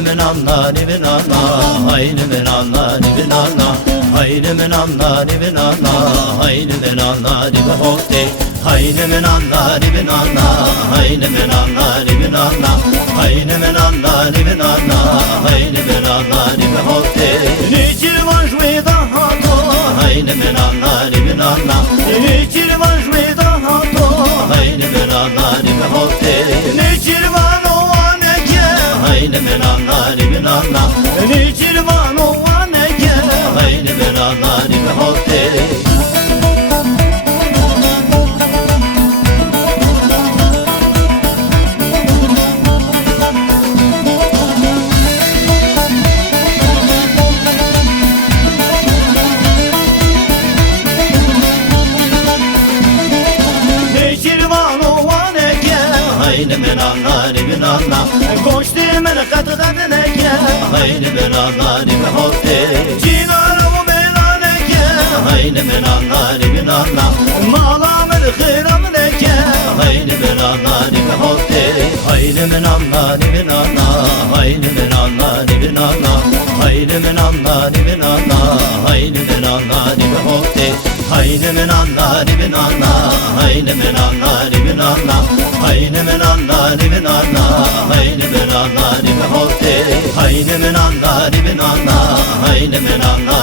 hayni men anna ni men anna, hayni men anna ni men anna, hayni men anna ni men anna, hayni men anna ni men hote, hayni men anna ni men anna, hayni men anna ni men anna, hayni men anna ni men anna, hayni men anna ni men hote. Niçin var jouer daha to, hayni men anna ni men anna, niçin var jouer daha to, hayni men anna ni men hote. Niçin var o aneke, hayni men anna ni men anna, niçin var o aneke, hayni men anna ni men hote. hayni men anna ni men anna, koştu men katganeke, hayni men anna ni men hote. Cigara o melaneke, hayni men anna ni men anna, mala men khıram neke, hayni men anna ni men hote. Hayni men anna ni men anna, hayni men anna ni men anna, hayni men anna ni men anna, hayni men anna ni men hote. Hayni men anna ni men anna, hayni men anna ni men anna, hayni men anna ni men anna, hayni men anna ni men hote. Hayni men anna ni men anna, hayni men anna